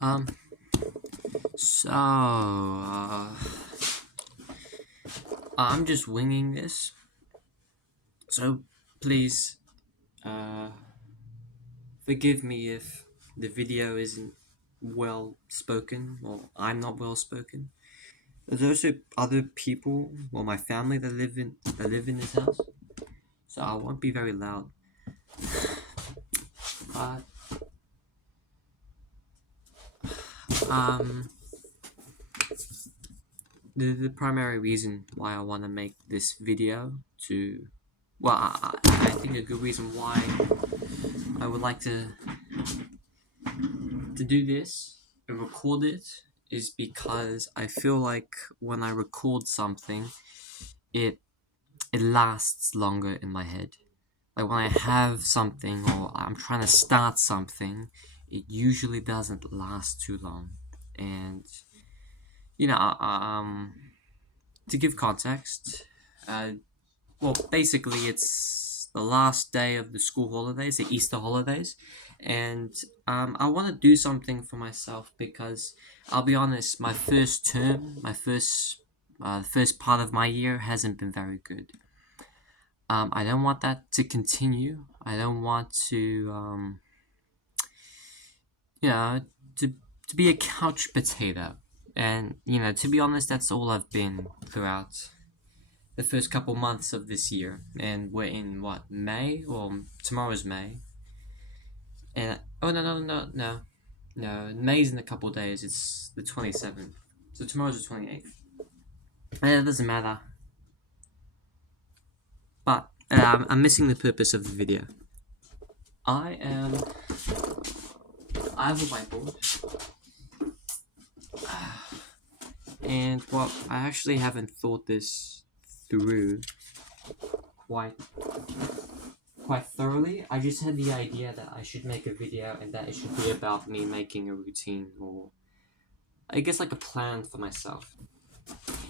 Um, I'm just winging this, so please, uh, forgive me if the video isn't well spoken or I'm not well spoken. There's also other people, well, my family that live in this house, so I won't be very loud. But um, the primary reason why I want to make this video to, well, I think a good reason why I would like to do this and record it is because I feel like when I record something, it it lasts longer in my head. Like when I have something or I'm trying to start something, it usually doesn't last too long. And you know, to give context, uh, well, basically, it's the last day of the school holidays, the Easter holidays, and I want to do something for myself because I'll be honest, my first term, first part of my year hasn't been very good. I don't want that to continue. I don't want to, you know, to to be a couch potato. And to be honest, that's all I've been throughout the first couple months of this year, and we're in what, May? Well, tomorrow's May, and oh, no, May's in a couple days. It's the 27th, so tomorrow's the 28th. It doesn't matter, but I'm missing the purpose of the video. I am. I have a whiteboard, and well, I actually haven't thought this through quite quite thoroughly. I just had the idea that I should make a video and that it should be about me making a routine, or I guess like a plan for myself.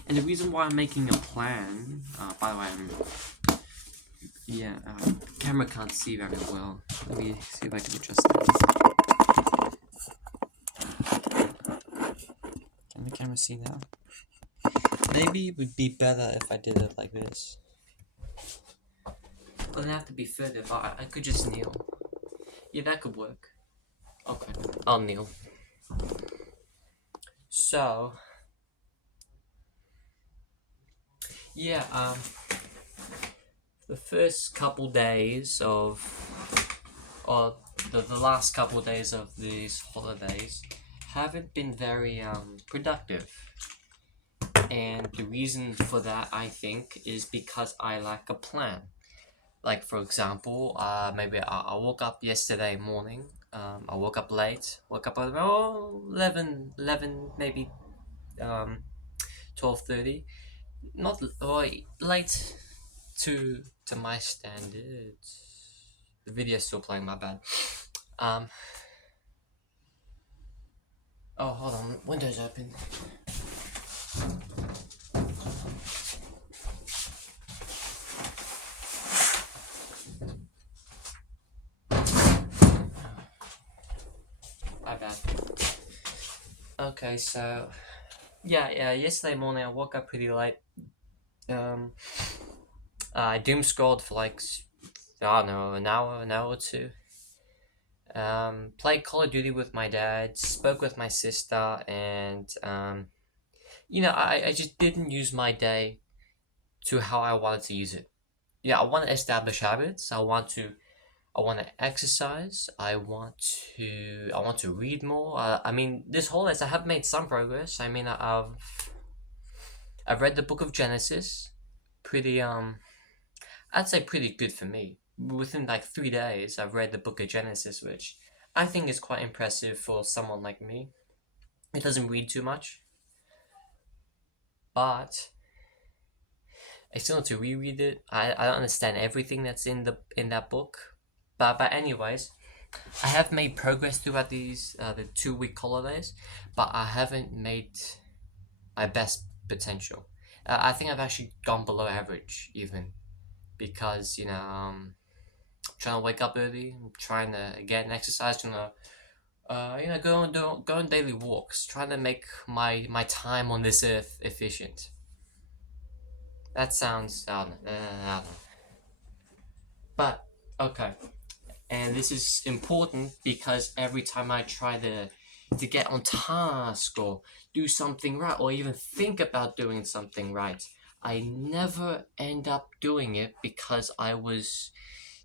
And the reason why I'm making a plan, by the way, camera can't see very well. Let me see if I can adjust that. Can the camera see now? Maybe it would be better if I did it like this. It doesn't have to be further, but I could just kneel. Yeah, that could work. Okay, I'll kneel. So, yeah, the first couple days of, or the last couple days of these holidays haven't been very productive. And the reason for that, I think, is because I lack a plan. Like, for example, maybe I woke up yesterday morning. I woke up late. Woke up at 11, maybe 12:30. Not late to my standards. The video's still playing, my bad. Oh, hold on. Window's open. My bad. Okay, so yeah. Yesterday morning I woke up pretty late. I doom scrolled for like I don't know, an hour or two. Played Call of Duty with my dad. Spoke with my sister, and I just didn't use my day to how I wanted to use it. Yeah, I want to establish habits. I want to exercise. I want to read more. I mean, this whole list I have made some progress. I mean, I've read the book of Genesis. Pretty I'd say pretty good for me. Within like 3 days, I've read the book of Genesis, which I think is quite impressive for someone like me. It doesn't read too much, but I still need to reread it. I don't understand everything that's in that book, but anyways, I have made progress throughout these the 2 week holidays, but I haven't made my best potential. I think I've actually gone below average even because trying to wake up early, trying to get an exercise, trying to go on daily walks, trying to make my time on this earth efficient. That sounds, I don't know. But okay, and this is important because every time I try to get on task or do something right or even think about doing something right, I never end up doing it because I was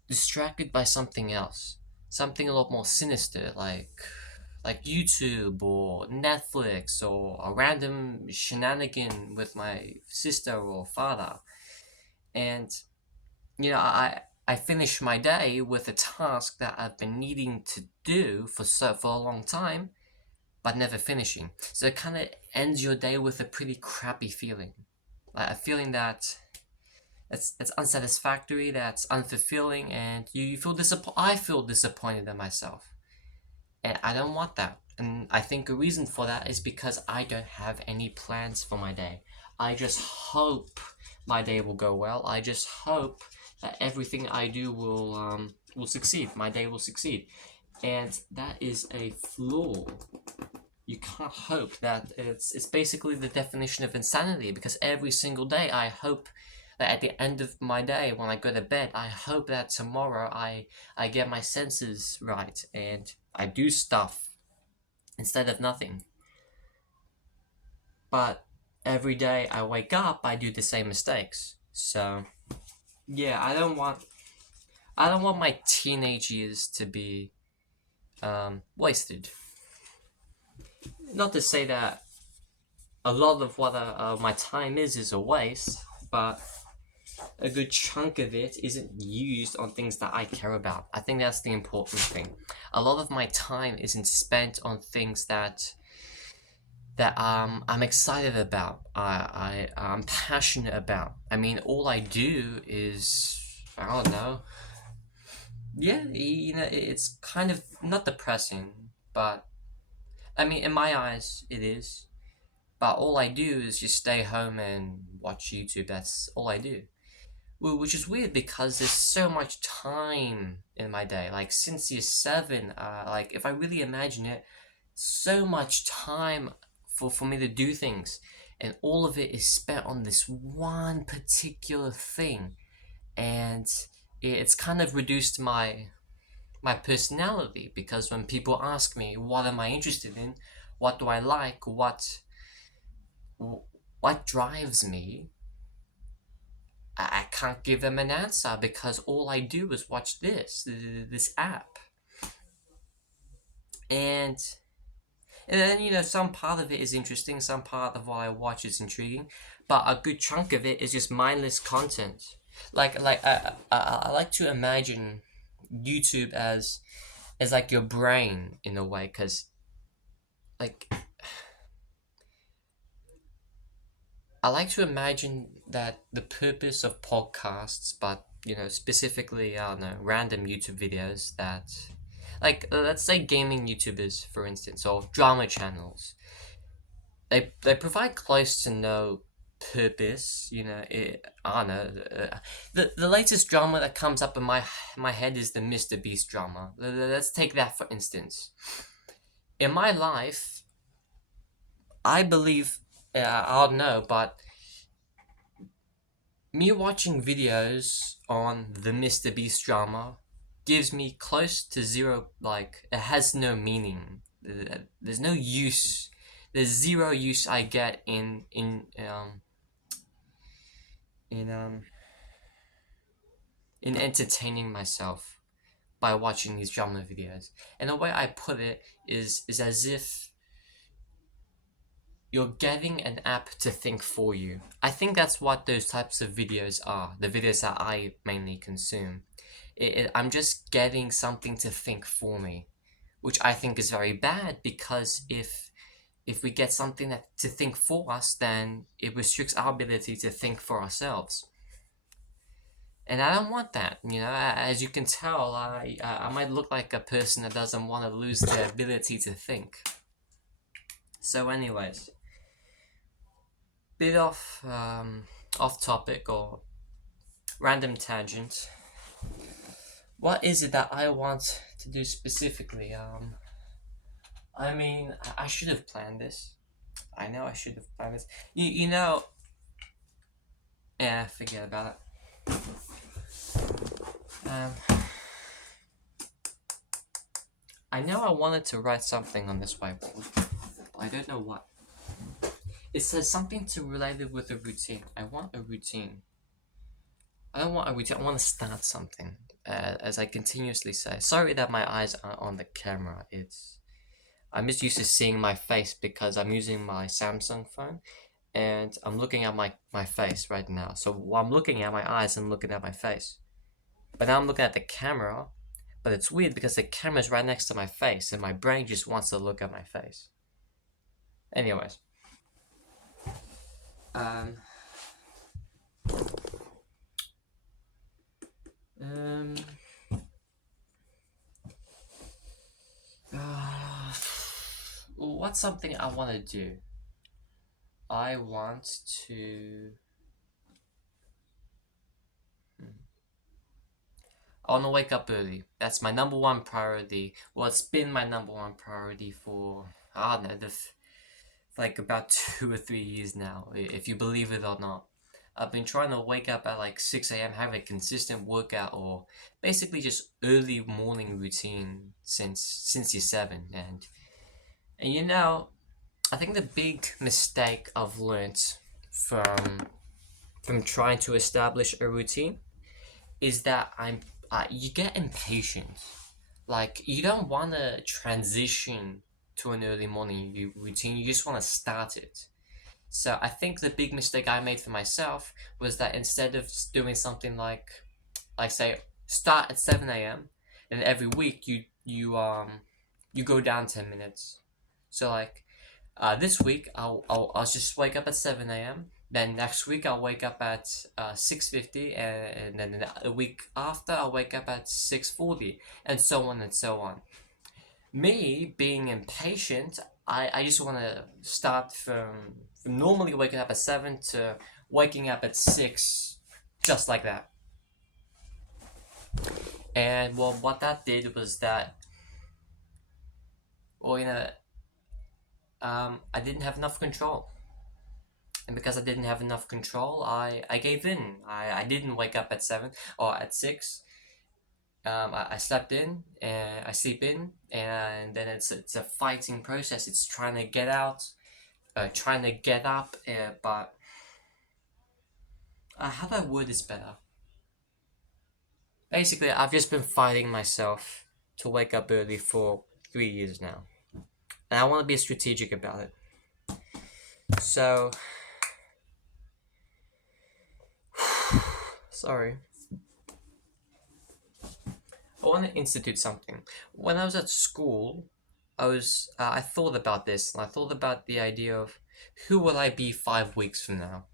distracted by something else, something a lot more sinister, like YouTube or Netflix or a random shenanigan with my sister or father. And I finish my day with a task that I've been needing to do for a long time, but never finishing. So it kind of ends your day with a pretty crappy feeling, like a feeling that it's unsatisfactory, that's unfulfilling, and you feel disappointed. I feel disappointed in myself, and I don't want that. And I think a reason for that is because I don't have any plans for my day. I just hope my day will go well. I just hope that everything I do will succeed. My day will succeed, and that is a flaw. You can't hope that. It's basically the definition of insanity, because every single day I hope that at the end of my day when I go to bed, I hope that tomorrow I get my senses right and I do stuff instead of nothing. But every day I wake up, I do the same mistakes. So yeah, I don't want my teenage years to be wasted. Not to say that a lot of what my time is a waste, but a good chunk of it isn't used on things that I care about. I think that's the important thing. A lot of my time isn't spent on things that I'm excited about. I'm passionate about. I mean, all I do is, I don't know. Yeah, it's kind of not depressing, but I mean, in my eyes, it is. But all I do is just stay home and watch YouTube. That's all I do. Which is weird because there's so much time in my day. Like since year seven, like if I really imagine it, so much time for me to do things, and all of it is spent on this one particular thing, and it's kind of reduced my personality, because when people ask me what am I interested in, what do I like, what drives me, I can't give them an answer because all I do is watch this app. And then some part of it is interesting, some part of what I watch is intriguing, but a good chunk of it is just mindless content. I like to imagine YouTube as like your brain in a way, because like I like to imagine that the purpose of podcasts, but specifically, I don't know, random YouTube videos that, like, let's say gaming YouTubers, for instance, or drama channels, they provide close to no purpose. I don't know. The latest drama that comes up in my head is the Mr. Beast drama. Let's take that for instance. In my life, I believe, I don't know, but me watching videos on the Mr. Beast drama gives me close to zero, like, it has no meaning. There's no use. There's zero use I get in in entertaining myself by watching these drama videos. And the way I put it is as if you're getting an app to think for you. I think that's what those types of videos are, the videos that I mainly consume. I'm just getting something to think for me, which I think is very bad, because if we get something to think for us, then it restricts our ability to think for ourselves. And I don't want that. As you can tell, I might look like a person that doesn't want to lose their ability to think. So anyways, bit off topic or random tangent. What is it that I want to do specifically? I mean, I should have planned this. I know I should have planned this. You know, yeah, forget about it. I know I wanted to write something on this whiteboard, but I don't know what. It says something to related with a routine. I want a routine. I don't want a routine. I want to start something. As I continuously say, sorry that my eyes are on the camera. I'm just used to seeing my face because I'm using my Samsung phone, and I'm looking at my face right now. So while I'm looking at my eyes, I'm looking at my face. But now I'm looking at the camera, but it's weird because the camera's right next to my face, and my brain just wants to look at my face. Anyways. Um. Um. What's something I want to do? I want to. I want to wake up early. That's my number one priority. Well, it's been my number one priority for, I don't know, like about 2 or 3 years now, if you believe it or not. I've been trying to wake up at like 6 a.m., have a consistent workout, or basically just early morning routine since year 7. And you know, I think the big mistake I've learnt from trying to establish a routine is that you get impatient. Like you don't want to transition to an early morning routine. You just want to start it. So I think the big mistake I made for myself was that instead of doing something like say start at 7 a.m. and every week you go down 10 minutes. So like this week I'll just wake up at 7 a.m. Then next week I'll wake up at 6:50, and then a week after I'll wake up at 6:40, and so on and so on. Me being impatient, I just want to start from normally waking up at 7 to waking up at 6, just like that. And well, what that did was that, well, I didn't have enough control. And because I didn't have enough control, I gave in. I didn't wake up at 7 or at 6. I slept in and I sleep in, and then it's a fighting process. It's trying to get out, trying to get up, but how do I word this better? Basically, I've just been fighting myself to wake up early for 3 years now, and I want to be strategic about it. So, sorry. I want to institute something. When I was at school, I thought about this, and I thought about the idea of who will I be 5 weeks from now?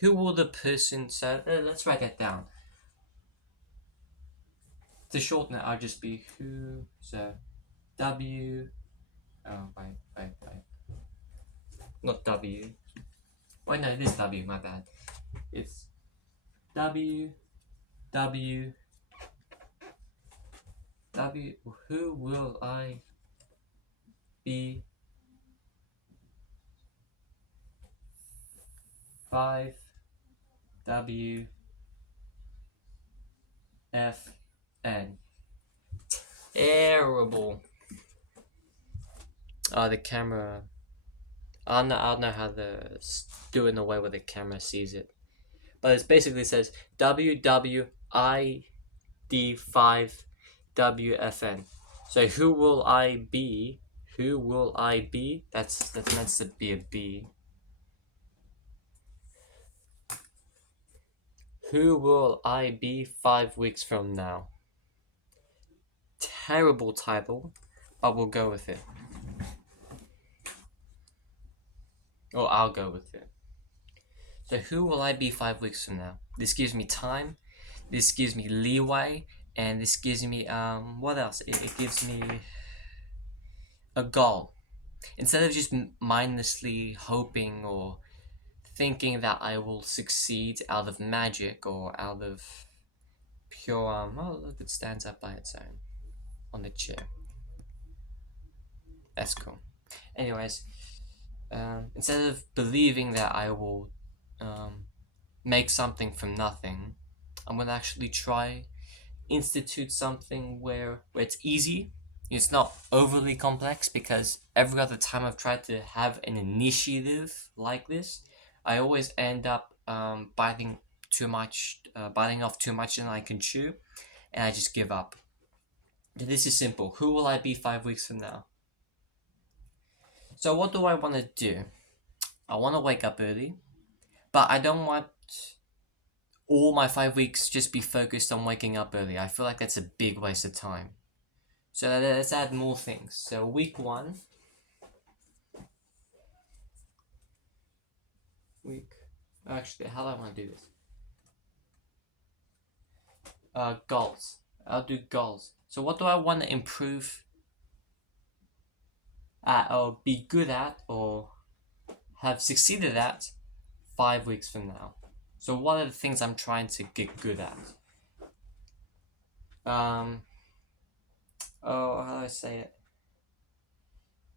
Who will the person say? Let's write that down. To shorten it, I'll just be who. So W. Oh, wait. Not W. Wait, no, it is W. My bad. It's W. W. W. Who will I be 5 W F N. Terrible. The camera. I don't know how to do it in a way where the camera sees it, but it basically says WWID5WFN. So who will I be? Who will I be? That's meant to be a B. Who will I be 5 weeks from now? Terrible title, but we'll go with it. Or I'll go with it. So who will I be 5 weeks from now? This gives me time. This gives me leeway, and this gives me what else? It gives me a goal. Instead of just mindlessly hoping or thinking that I will succeed out of magic or out of pure oh look, it stands up by its own on the chair. That's cool. Anyways, instead of believing that I will make something from nothing, I'm gonna actually try institute something where it's easy. It's not overly complex, because every other time I've tried to have an initiative like this, I always end up biting off too much than I can chew, and I just give up. This is simple. Who will I be 5 weeks from now? So what do I want to do? I want to wake up early, but I don't want all my 5 weeks just be focused on waking up early. I feel like that's a big waste of time. So let's add more things. So week 1. Actually, how do I want to do this? Goals. I'll do goals. So what do I want to improve at, or be good at, or have succeeded at 5 weeks from now? So what are the things I'm trying to get good at? How do I say it?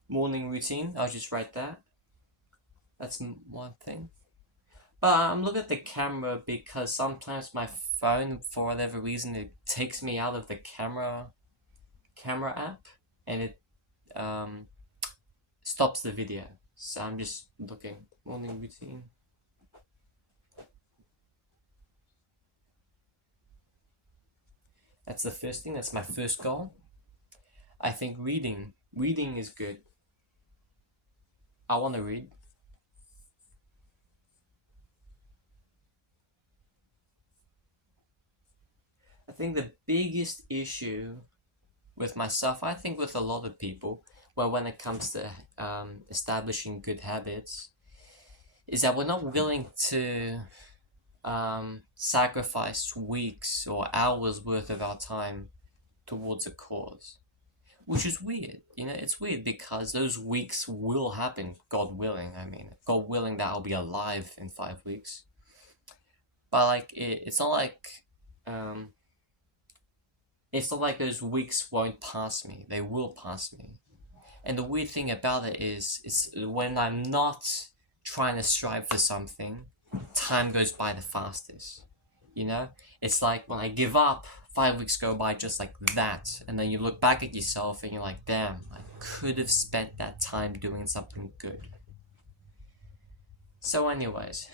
Morning routine. I'll just write that. That's one thing. But I'm looking at the camera because sometimes my phone, for whatever reason, it takes me out of the camera app, and it stops the video. So I'm just looking. Morning routine. That's the first thing. That's my first goal. I think reading is good. I want to read. I think the biggest issue with myself, I think with a lot of people, well, when it comes to establishing good habits, is that we're not willing to sacrifice weeks or hours worth of our time towards a cause. Which is weird, it's weird because those weeks will happen, God willing. I mean, God willing that I'll be alive in 5 weeks. But like, it's not like those weeks won't pass me. They will pass me. And the weird thing about it is when I'm not trying to strive for something, time goes by the fastest. It's like when I give up, 5 weeks go by just like that, and then you look back at yourself and you're like, damn, I could have spent that time doing something good. So anyways,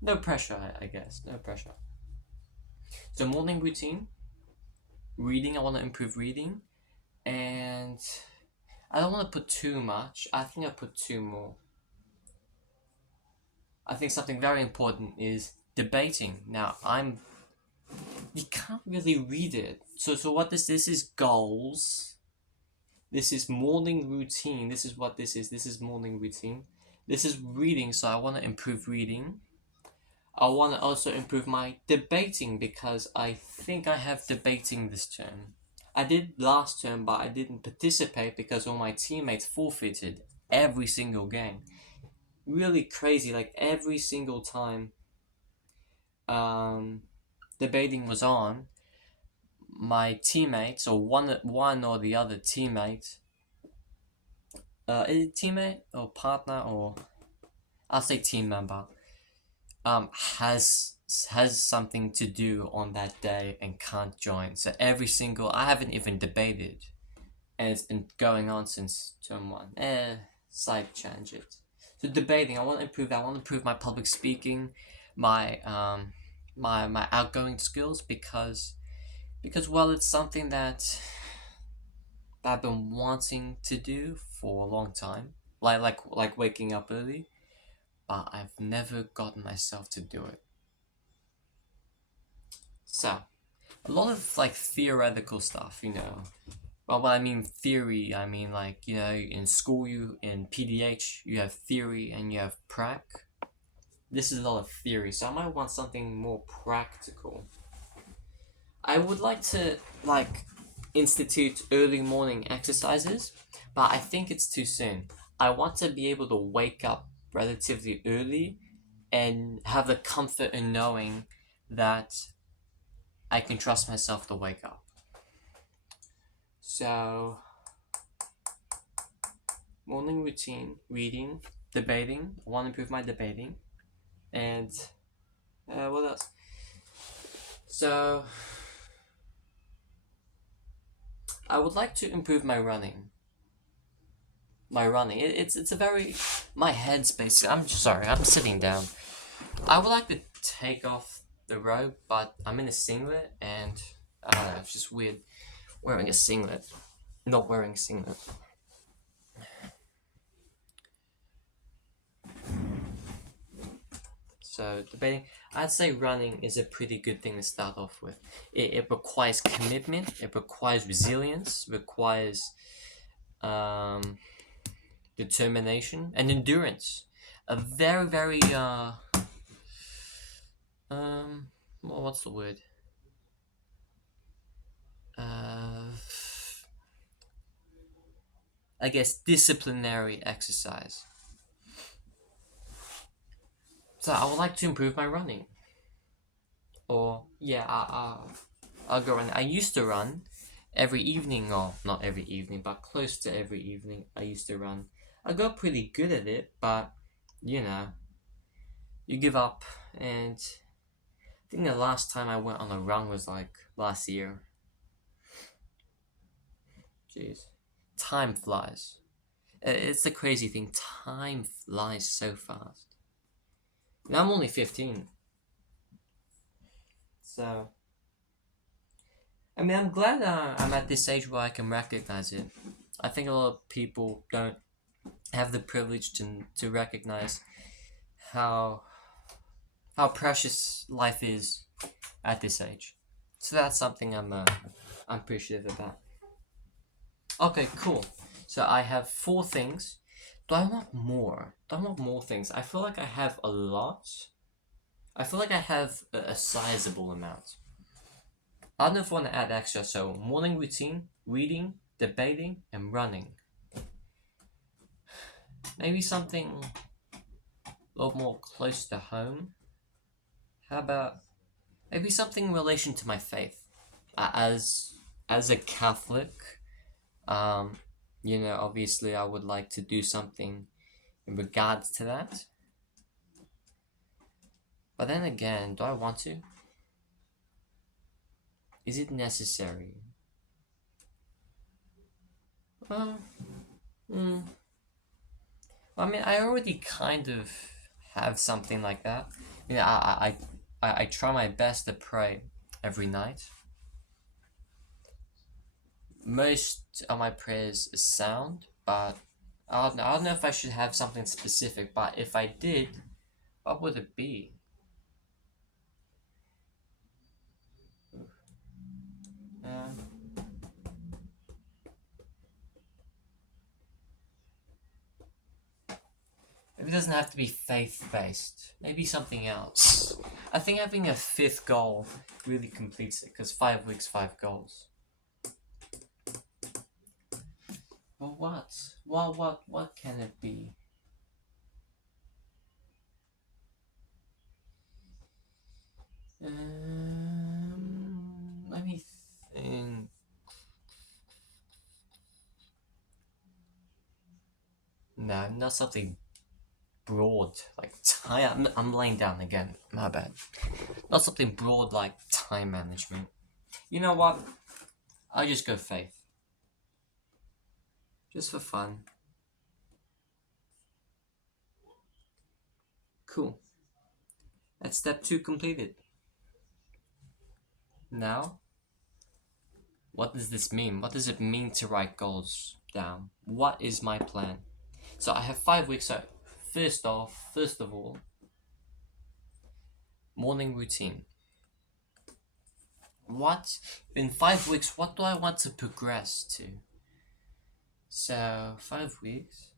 no pressure, I guess. No pressure. So morning routine. Reading, I want to improve reading. And I don't want to put too much. I think I put 2 more. I think something very important is debating. Now, you can't really read it. So what this is goals. This is morning routine. This is what this is. This is morning routine. This is reading, so I want to improve reading. I want to also improve my debating, because I think I have debating this term. I did last term, but I didn't participate because all my teammates forfeited every single game. Really crazy, like every single time debating was on, my teammates, or one or the other teammate, is it teammate or partner, or I'll say team member, has something to do on that day and can't join. So I haven't even debated, and it's been going on since term 1. Side tangent. So debating, I want to improve that. I want to improve my public speaking, my my outgoing skills, because well, it's something that I've been wanting to do for a long time, like waking up early, but I've never gotten myself to do it. So, a lot of like theoretical stuff, Well, when I mean theory, I mean like, in school, in PDH, you have theory and you have prac. This is a lot of theory, so I might want something more practical. I would like to institute early morning exercises, but I think it's too soon. I want to be able to wake up relatively early and have the comfort in knowing that I can trust myself to wake up. So morning routine, reading, debating. I want to improve my debating, and what else? So I would like to improve my running. It's a very my headspace. I'm sorry. I'm sitting down. I would like to take off the robe, but I'm in a singlet, and I don't know. It's just weird wearing a singlet. Not wearing a singlet. So debating, I'd say running is a pretty good thing to start off with. It requires commitment. It requires resilience. Requires um, determination and endurance. A very very well, what's the word? Uh, I guess disciplinary exercise. So I would like to improve my running. Or yeah, I'll go run. I used to run every evening, or not every evening, but close to every evening. I used to run. I got pretty good at it, but you know, you give up. And I think the last time I went on a run was like last year. Jeez, time flies. It's the crazy thing. Time flies so fast. And I'm only 15, so I mean, I'm glad I'm at this age where I can recognize it. I think a lot of people don't have the privilege to recognize how how precious life is at this age. So that's something I'm appreciative about. Okay, cool. So I have 4 things. Do I want more? Do I want more things? I feel like I have a lot. I feel like I have a sizable amount. I don't know if I want to add extra. So morning routine, reading, debating, and running. Maybe something a lot more close to home. How about maybe something in relation to my faith? As a Catholic, um, obviously I would like to do something in regards to that. But then again, do I want to? Is it necessary? Well, mm, I mean, I already kind of have something like that. I try my best to pray every night. Most of my prayers is sound, but I don't know if I should have something specific. But if I did, what would it be? Uh, Maybe it doesn't have to be faith based. Maybe something else. I think having a fifth goal really completes it because 5 weeks, 5 goals. Well, what? What can it be? Let me think. No, not something broad like time. I'm laying down again. My bad. Not something broad like time management. You know what? I just go faith. Just for fun. Cool. That's step 2 completed. Now, what does this mean? What does it mean to write goals down? What is my plan? So I have 5 weeks. So first of all, morning routine. What in 5 weeks? What do I want to progress to? So 5 weeks.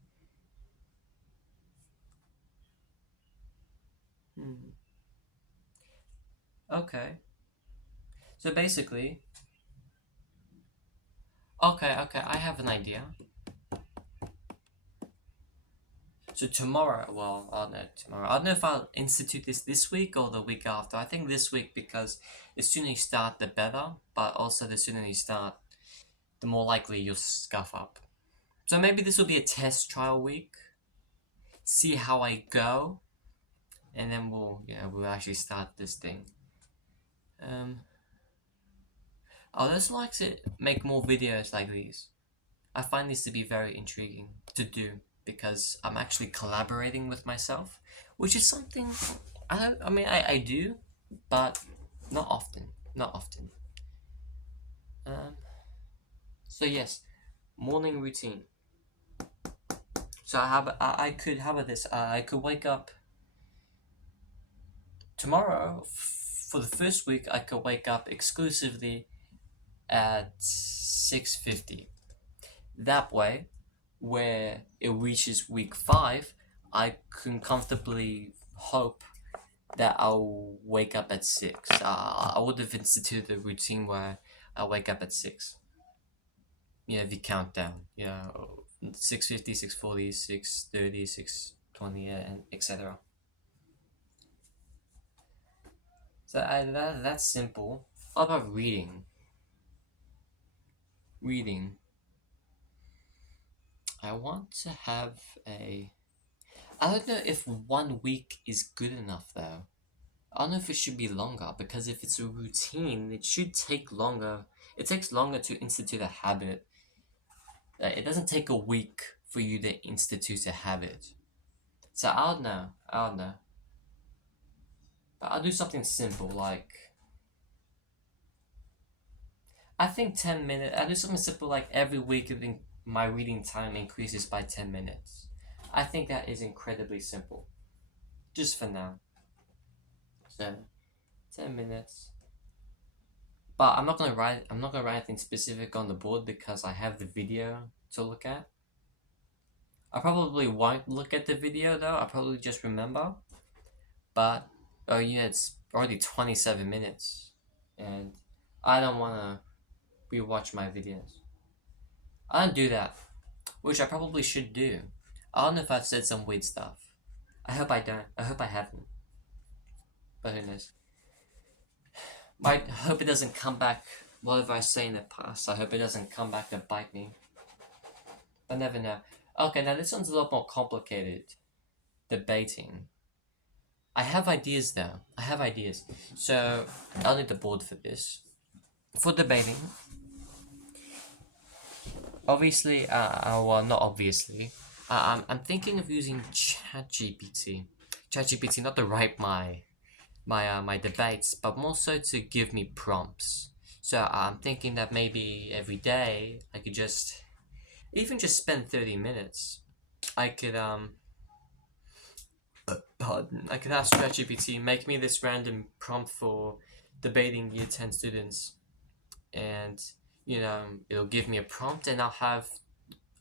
Okay. So basically, okay, I have an idea. So tomorrow, well, I don't know tomorrow. I don't know if I'll institute this week or the week after. I think this week because the sooner you start, the better. But also the sooner you start, the more likely you'll scuff up. So maybe this will be a test trial week. See how I go, and then we'll actually start this thing. I just like to make more videos like these. I find this to be very intriguing to do because I'm actually collaborating with myself, which is something I do, but not often. Not often. Um, so yes, morning routine. So I could how about this? I could wake up tomorrow for the first week. I could wake up exclusively at 6:50. That way, where it reaches week 5, I can comfortably hope that I'll wake up at 6. I would have instituted a routine where I wake up at 6. If you count down, 6:50, 6:40, 6:30, 6:20, and etc. So that's simple. What about reading? Reading. I want to have a. I don't know if 1 week is good enough though. I don't know if it should be longer because if it's a routine, it should take longer. It takes longer to institute a habit. It doesn't take a week for you to institute a habit. So I don't know. I don't know. But I'll do something simple like. I think 10 minutes. I'll do something simple like every week, I think my reading time increases by 10 minutes. I think that is incredibly simple. Just for now. So, 10 minutes. But I'm not gonna write anything specific on the board because I have the video to look at. I probably won't look at the video though, I'll probably just remember. But it's already 27 minutes and I don't wanna rewatch my videos. I don't do that. Which I probably should do. I don't know if I've said some weird stuff. I hope I don't. I hope I haven't. But who knows? I hope it doesn't come back. Whatever I say in the past, I hope it doesn't come back to bite me. I never know. Okay, now this one's a lot more complicated. Debating. I have ideas though. I have ideas. So, I'll need the board for this. For debating, obviously, well, not obviously. I'm thinking of using ChatGPT. ChatGPT, not to write my debates, but more so to give me prompts. So I'm thinking that maybe every day I could just spend 30 minutes. I could I could ask ChatGPT make me this random prompt for debating year 10 students, and it'll give me a prompt and I'll have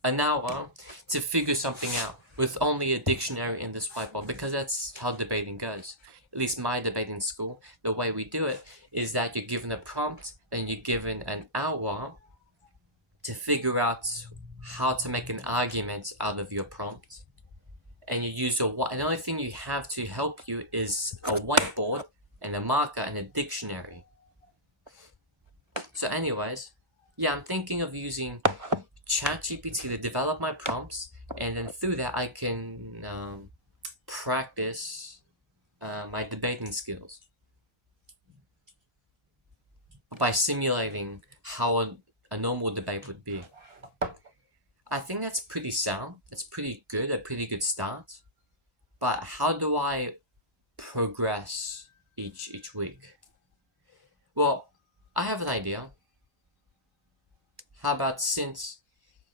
an hour to figure something out with only a dictionary in this whiteboard because that's how debating goes. At least my debating school, the way we do it is that you're given a prompt and you're given an hour to figure out how to make an argument out of your prompt. And you use and the only thing you have to help you is a whiteboard and a marker and a dictionary. So anyways, I'm thinking of using ChatGPT to develop my prompts, and then through that I can practice my debating skills by simulating how a normal debate would be. I think that's pretty sound. That's pretty good. A pretty good start. But how do I progress each week? Well, I have an idea. How about since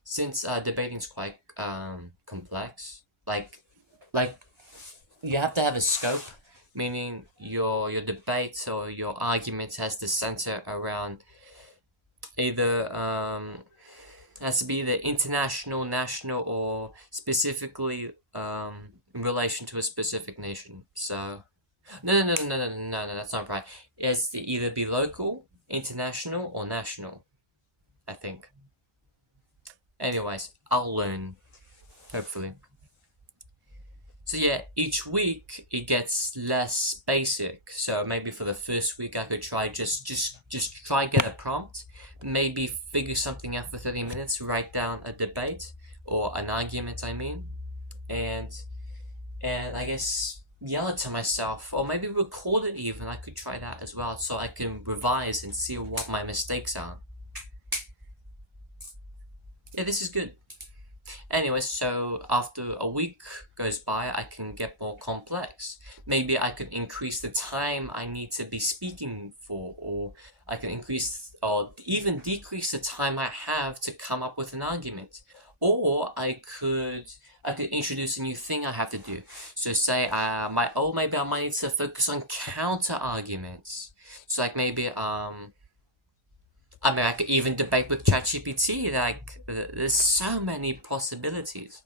debating's quite complex, like you have to have a scope, meaning your debate or your argument has to center around either has to be either international, national, or specifically in relation to a specific nation. So no, that's not right. It has to either be local, international, or national, I think. Anyways, I'll learn, hopefully. So each week it gets less basic. So maybe for the first week I could try just try get a prompt, maybe figure something out for 30 minutes, write down a debate, or an argument, I mean, and I guess yell it to myself, or maybe record it even. I could try that as well, so I can revise and see what my mistakes are. Yeah, this is good. Anyways, so after a week goes by, I can get more complex. Maybe I could increase the time I need to be speaking for, or I can increase or even decrease the time I have to come up with an argument. Or I could introduce a new thing I have to do. So say maybe I might need to focus on counter arguments. So like maybe I mean, I could even debate with ChatGPT. Like, there's so many possibilities.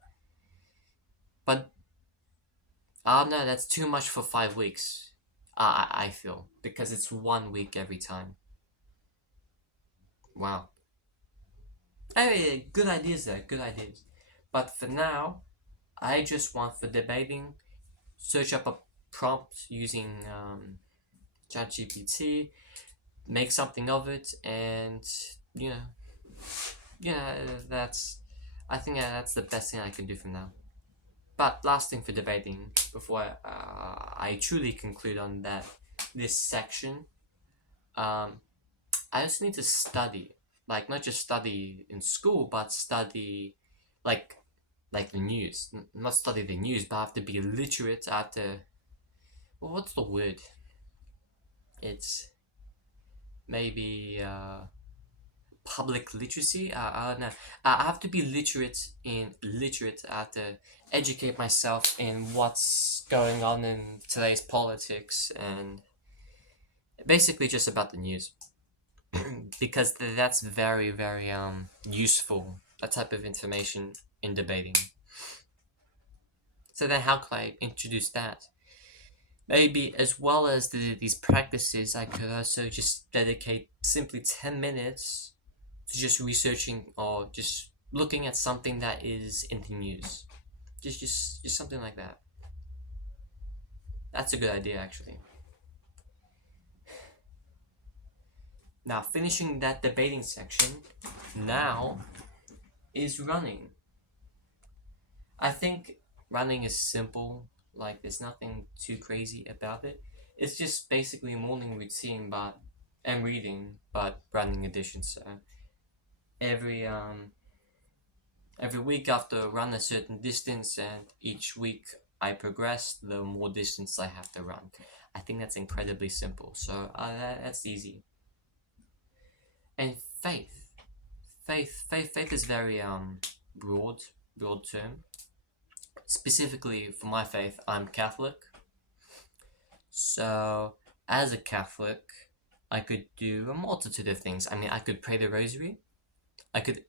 But I don't know. That's too much for 5 weeks. I feel because it's 1 week every time. Wow. Anyway, good ideas there. Good ideas. But for now, I just want for debating, search up a prompt using ChatGPT, make something of it, and you know, yeah, that's. I think that's the best thing I can do for now. But last thing for debating before I truly conclude on that this section, um, I also need to study, like not just study in school, but study like like the news. Not study the news, but I have to be literate. I have to. Well, what's the word? It's maybe public literacy. I don't know. I have to be literate. I have to educate myself in what's going on in today's politics and basically just about the news because that's very very useful, a type of information in debating. So then how could I introduce that? Maybe as well as these practices, I could also just dedicate simply 10 minutes to just researching or just looking at something that is in the news. Just something like that. That's a good idea, actually. Now, finishing that debating section, now is running. I think running is simple, like, there's nothing too crazy about it. It's just basically a morning routine, but and reading, but running edition. So every um every week I have to run a certain distance, and each week I progress, the more distance I have to run. I think that's incredibly simple. So that's easy. And faith is very broad, broad term. Specifically for my faith, I'm Catholic. So as a Catholic, I could do a multitude of things. I mean, I could pray the Rosary. I could,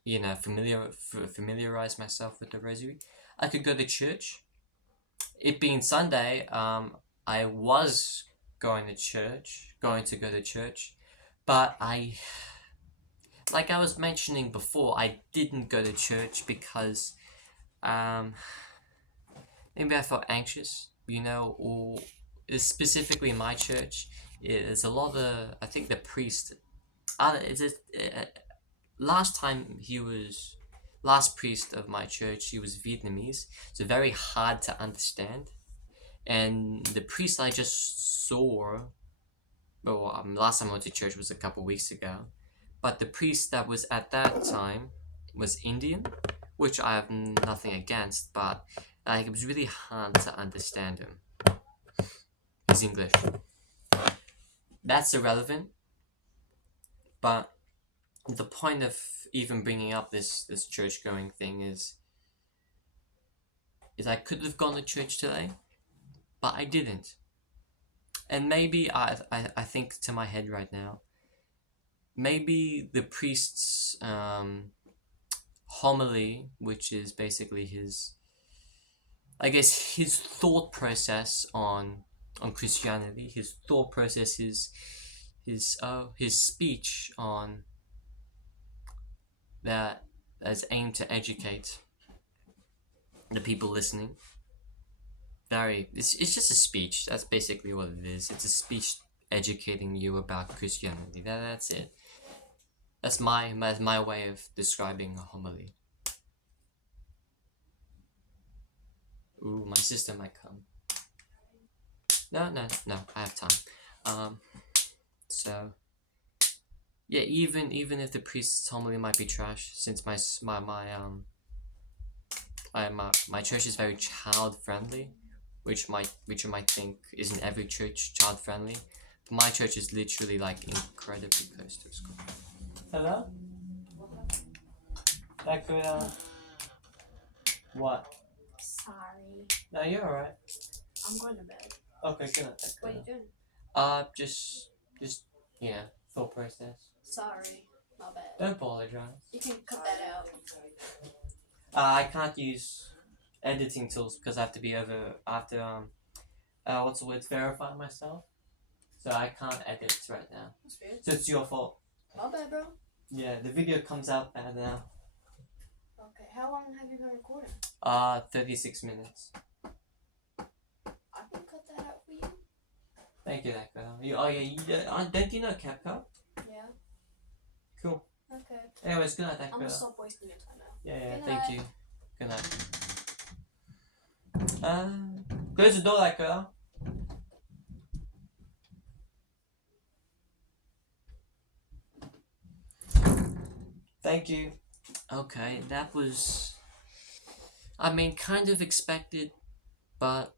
familiarize myself with the Rosary. I could go to church. It being Sunday, I was going to go to church, but like I was mentioning before, I didn't go to church because, um, maybe I felt anxious, or specifically my church is a lot of, I think the priest, is it, last time he was, last priest of my church, he was Vietnamese, so very hard to understand. And the priest I just saw, well, last time I went to church was a couple weeks ago, but the priest that was at that time was Indian, which I have nothing against, but it was really hard to understand him. His English. That's irrelevant, but the point of even bringing up this church going thing is I could have gone to church today, but I didn't. And maybe I think to my head right now, maybe the priest's homily, which is basically his, I guess, his thought process on Christianity, his thought process, his speech on that as aimed to educate the people listening. It's just a speech. That's basically what it is. It's a speech educating you about Christianity. That's it. That's my way of describing a homily. my sister might come. No, I have time. So yeah, even if the priest's homily might be trash, since my church is very child friendly, which you might think isn't every church child friendly. But my church is literally like incredibly close to a school. Hello? That could what? Sorry. No, you're alright. I'm going to bed. Okay, good night. What are you doing? Just yeah, thought process. Sorry. My bad. Don't apologize. You can cut that out. I can't use editing tools because I have to what's the word, verify myself. So I can't edit right now. That's weird. So it's your fault. My bad, bro. Yeah, the video comes out bad now. Okay, how long have you been recording? 36 minutes. I can cut that out for you. Thank you, that girl. Don't you know CapCut? Yeah. Cool. Okay. Anyways, good night, that I'm girl. gonna stop wasting your time now. Yeah, Good thank night. you. Good night. Close the door, that girl. Thank you. Okay, that was, kind of expected, but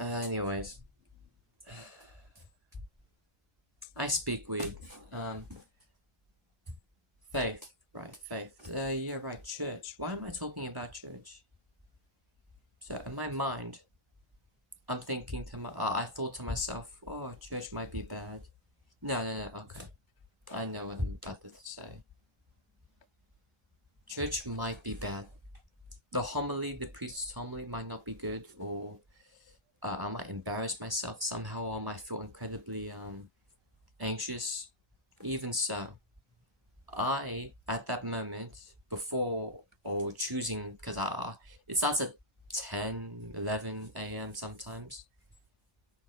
anyways, I speak with faith, right? Faith. Yeah, right. Church. Why am I talking about church? So in my mind, I'm thinking I thought to myself, oh, church might be bad. No. Okay, I know what I'm about to say. Church might be bad. The priest's homily might not be good, or I might embarrass myself somehow, or I might feel incredibly anxious. Even so, at that moment, before or choosing, because it starts at 10, 11 a.m. sometimes,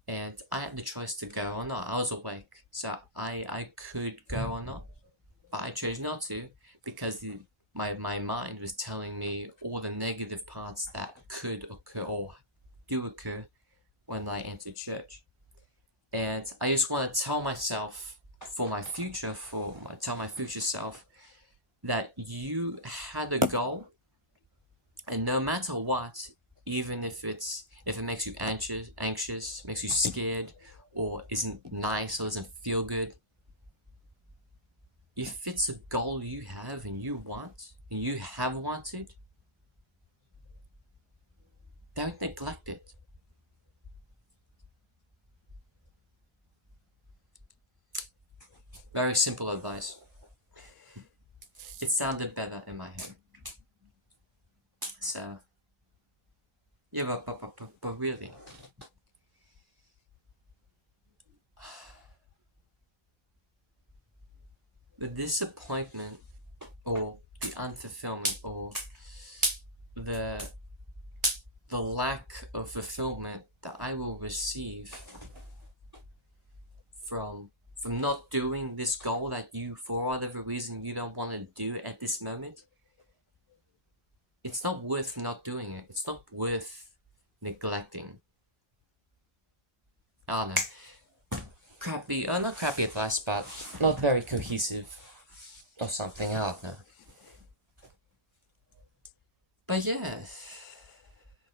and I had the choice to go or not. I was awake, so I could go or not, but I chose not to because my mind was telling me all the negative parts that could occur or do occur when I entered church. And I just want to tell myself tell my future self that you had a goal, and no matter what, even if it makes you anxious, makes you scared, or isn't nice or doesn't feel good, if it's a goal you have and you want and you have wanted, don't neglect it. Very simple advice. It sounded better in my head. So yeah, but really, the disappointment or the unfulfillment or the lack of fulfillment that I will receive from not doing this goal that you, for whatever reason, you don't want to do at this moment, it's not worth not doing it. It's not worth neglecting. I don't know. Not crappy advice, but not very cohesive or something. I don't know. But yeah,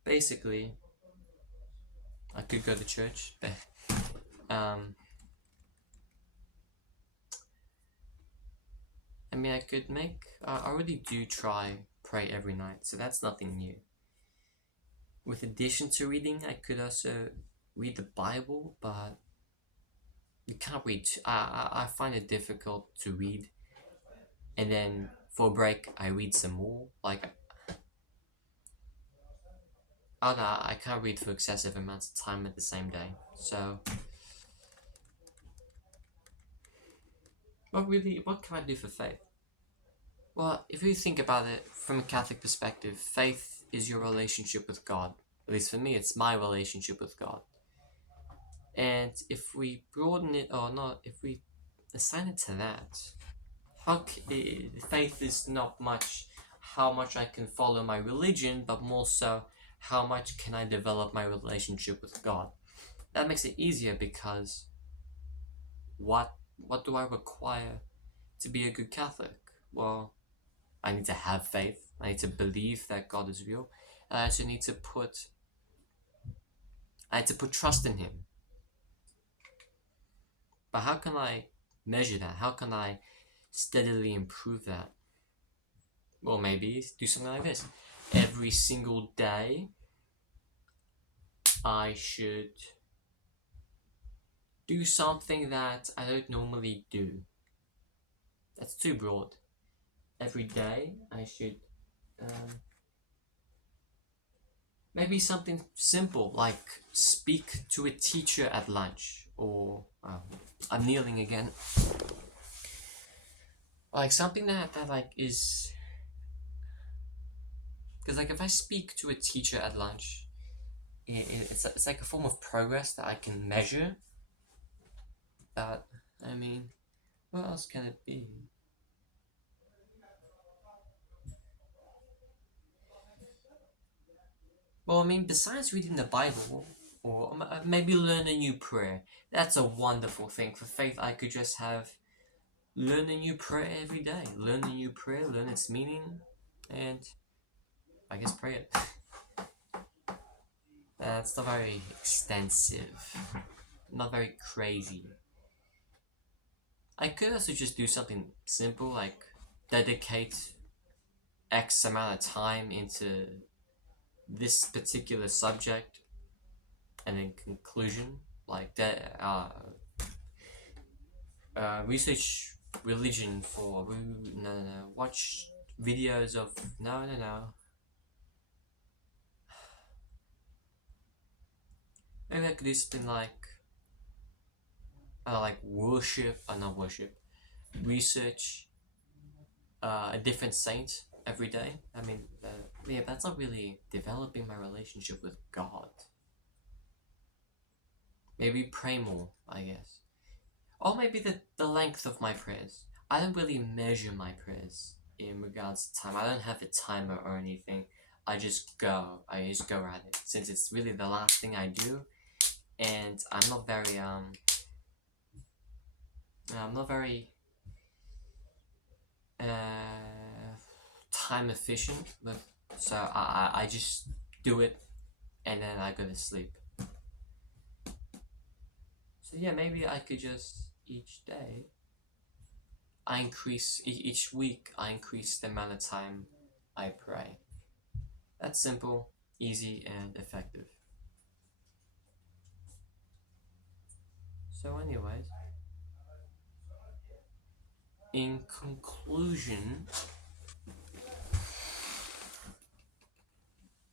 basically, I could go to church. I could I already do pray every night, so that's nothing new. With addition to reading, I could also read the Bible, but you can't read. I find it difficult to read, and then for a break, I read some more. Like, oh no, I can't read for excessive amounts of time at the same day. So, what can I do for faith? Well, if you think about it from a Catholic perspective, faith is your relationship with God. At least for me, it's my relationship with God. And if we broaden it or not, if we assign it to that, faith is not much how much I can follow my religion, but more so how much can I develop my relationship with God? That makes it easier because what what do I require to be a good Catholic? Well, I need to have faith. I need to believe that God is real. And I also need to put trust in Him. But how can I measure that? How can I steadily improve that? Well, maybe do something like this. Every single day, I should do something that I don't normally do. That's too broad. Every day, I should maybe something simple like speak to a teacher at lunch, or I'm kneeling again. Like something that like is, because like if I speak to a teacher at lunch, it's like a form of progress that I can measure. That, I mean, what else can it be? Well, I mean, besides reading the Bible, or maybe learn a new prayer. That's a wonderful thing. For faith, I could just have learn a new prayer every day. Learn a new prayer, learn its meaning, and I guess pray it. That's not very extensive, not very crazy. I could also just do something simple like dedicate X amount of time into this particular subject, and in conclusion, like that, research religion for no, watch videos of no. Maybe I could do something like worship, not worship, research a different saint every day. I mean, yeah, that's not really developing my relationship with God. Maybe pray more, I guess. Or maybe the length of my prayers. I don't really measure my prayers in regards to time. I don't have a timer or anything. I just go. I just go at it. Since it's really the last thing I do, and I'm not very time efficient, but so I just do it and then I go to sleep. So yeah, maybe I could just each day I increase each week I increase the amount of time I pray. That's simple, easy, and effective. So, anyways, in conclusion,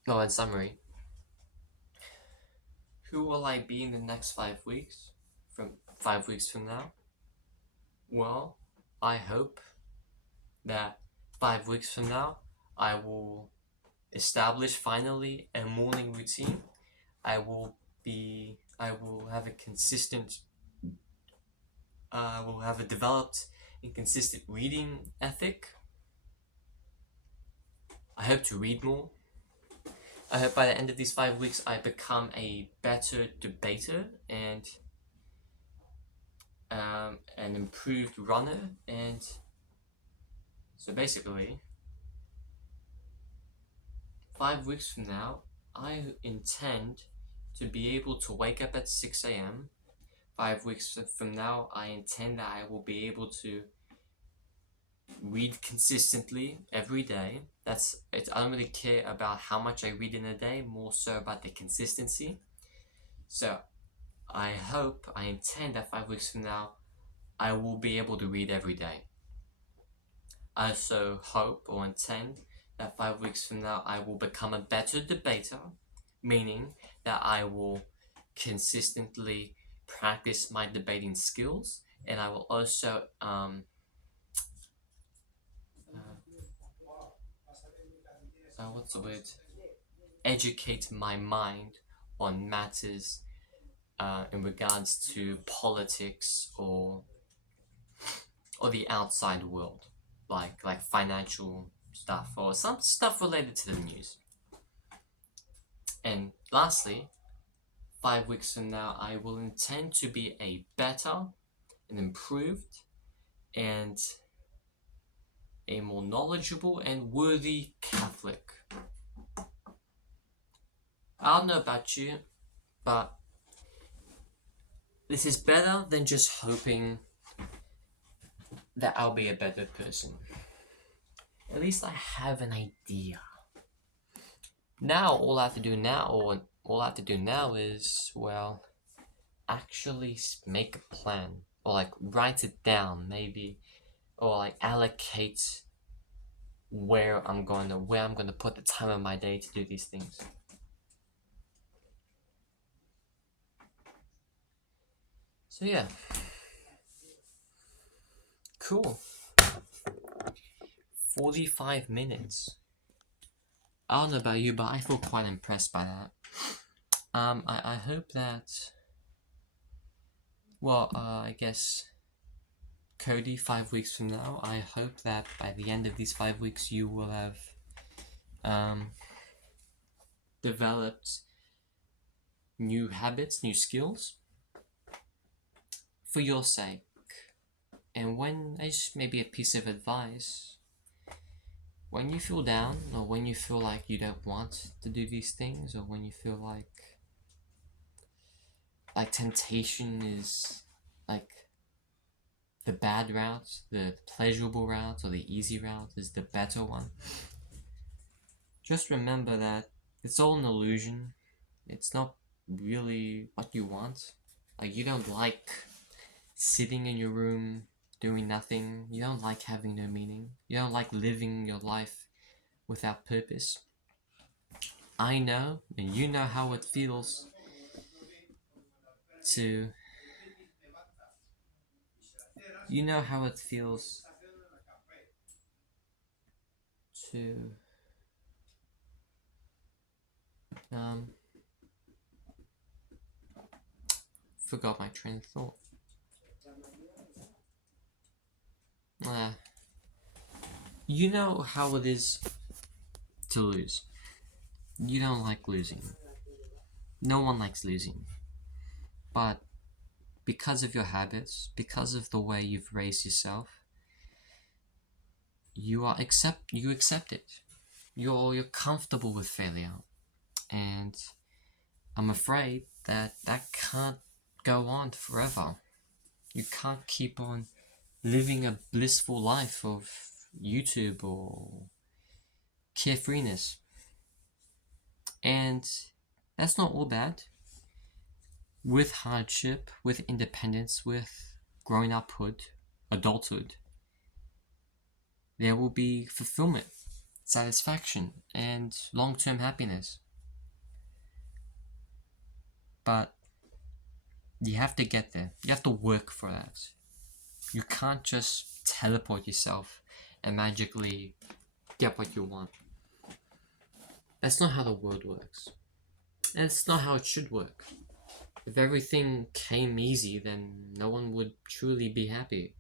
no, in summary, who will I be in the next 5 weeks? From 5 weeks from now? Well, I hope that 5 weeks from now I will establish finally a morning routine. I will have a consistent will have a developed and consistent reading ethic. I hope to read more. I hope by the end of these 5 weeks I become a better debater and an improved runner. And so basically, 5 weeks from now, I intend to be able to wake up at 6 a.m. 5 weeks from now, I intend that I will be able to read consistently every day. I don't really care about how much I read in a day, more so about the consistency. So I intend that 5 weeks from now, I will be able to read every day. I also hope or intend that 5 weeks from now, I will become a better debater, meaning that I will consistently practice my debating skills, and I will also what's the word? Educate my mind on matters in regards to politics or the outside world, like financial stuff or some stuff related to the news. And lastly, 5 weeks from now, I will intend to be a better and improved and a more knowledgeable and worthy Catholic. I don't know about you, but this is better than just hoping that I'll be a better person. At least I have an idea. Now, all I have to do now is, well, actually make a plan. Or like write it down, maybe. Or like allocate where I'm gonna put the time of my day to do these things. So yeah. Cool. 45 minutes. I don't know about you, but I feel quite impressed by that. I hope that, well, I guess, Cody, 5 weeks from now, I hope that by the end of these 5 weeks you will have developed new habits, new skills for your sake. And when, as maybe a piece of advice, when you feel down, or when you feel like you don't want to do these things, or when you feel like temptation is like the bad route, the pleasurable route, or the easy route is the better one, just remember that it's all an illusion. It's not really what you want. Like, you don't like sitting in your room doing nothing. You don't like having no meaning. You don't like living your life without purpose. I know, and you know how it feels to... You know how it feels to... Forgot my train of thought. You know how it is to lose. You don't like losing. No one likes losing. But because of your habits, because of the way you've raised yourself, you accept it. You're comfortable with failure. And I'm afraid that can't go on forever. You can't keep on living a blissful life of YouTube or carefreeness. And that's not all bad. With hardship, with independence, with growing uphood, adulthood, there will be fulfillment, satisfaction, and long-term happiness. But you have to get there. You have to work for that. You can't just teleport yourself and magically get what you want. That's not how the world works. And it's not how it should work. If everything came easy, then no one would truly be happy.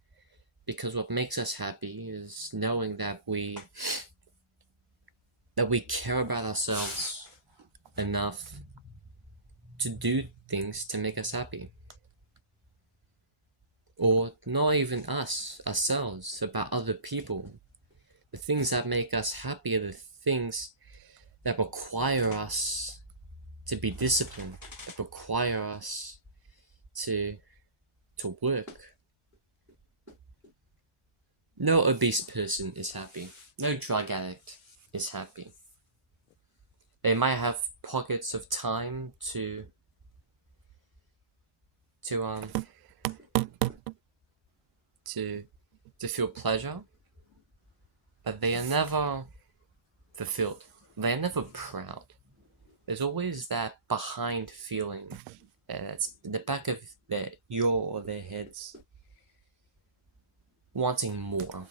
Because what makes us happy is knowing that we care about ourselves enough to do things to make us happy. Or not even ourselves, about other people. The things that make us happy are the things that require us to be disciplined, that require us to work. No obese person is happy. No drug addict is happy. They might have pockets of time to feel pleasure, but they are never fulfilled. They are never proud. There's always that behind feeling that's in the back of their heads, wanting more.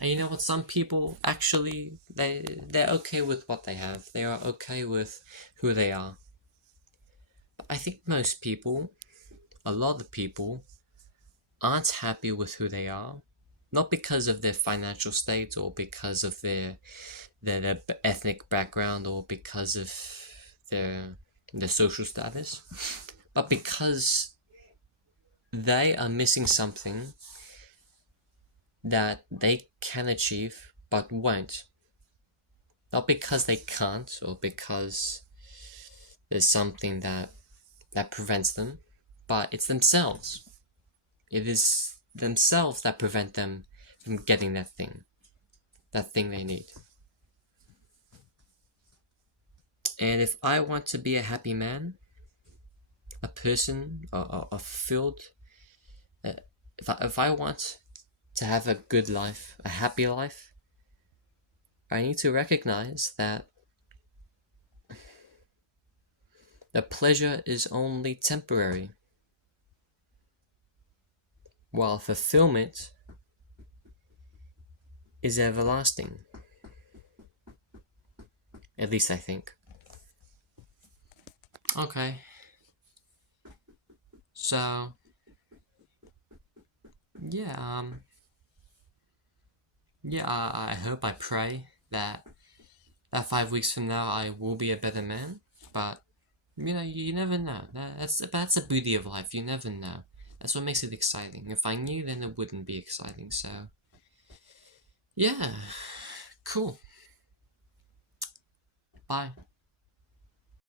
And you know what? Some people actually they're okay with what they have. They are okay with who they are. But I think most people, a lot of people, aren't happy with who they are, not because of their financial state or because of their ethnic background or because of their social status, but because they are missing something that they can achieve but won't. Not because they can't or because there's something that prevents them, but it's themselves. It is themselves that prevent them from getting that thing they need. And if I want to be a happy man, a person, a fulfilled, if I want to have a good life, a happy life, I need to recognize that the pleasure is only temporary, while fulfillment is everlasting. At least I think. Okay. So, yeah, I hope, I pray that 5 weeks from now I will be a better man, but you never know. That's the beauty of life. You never know. That's what makes it exciting. If I knew, then it wouldn't be exciting. So, yeah, cool. Bye.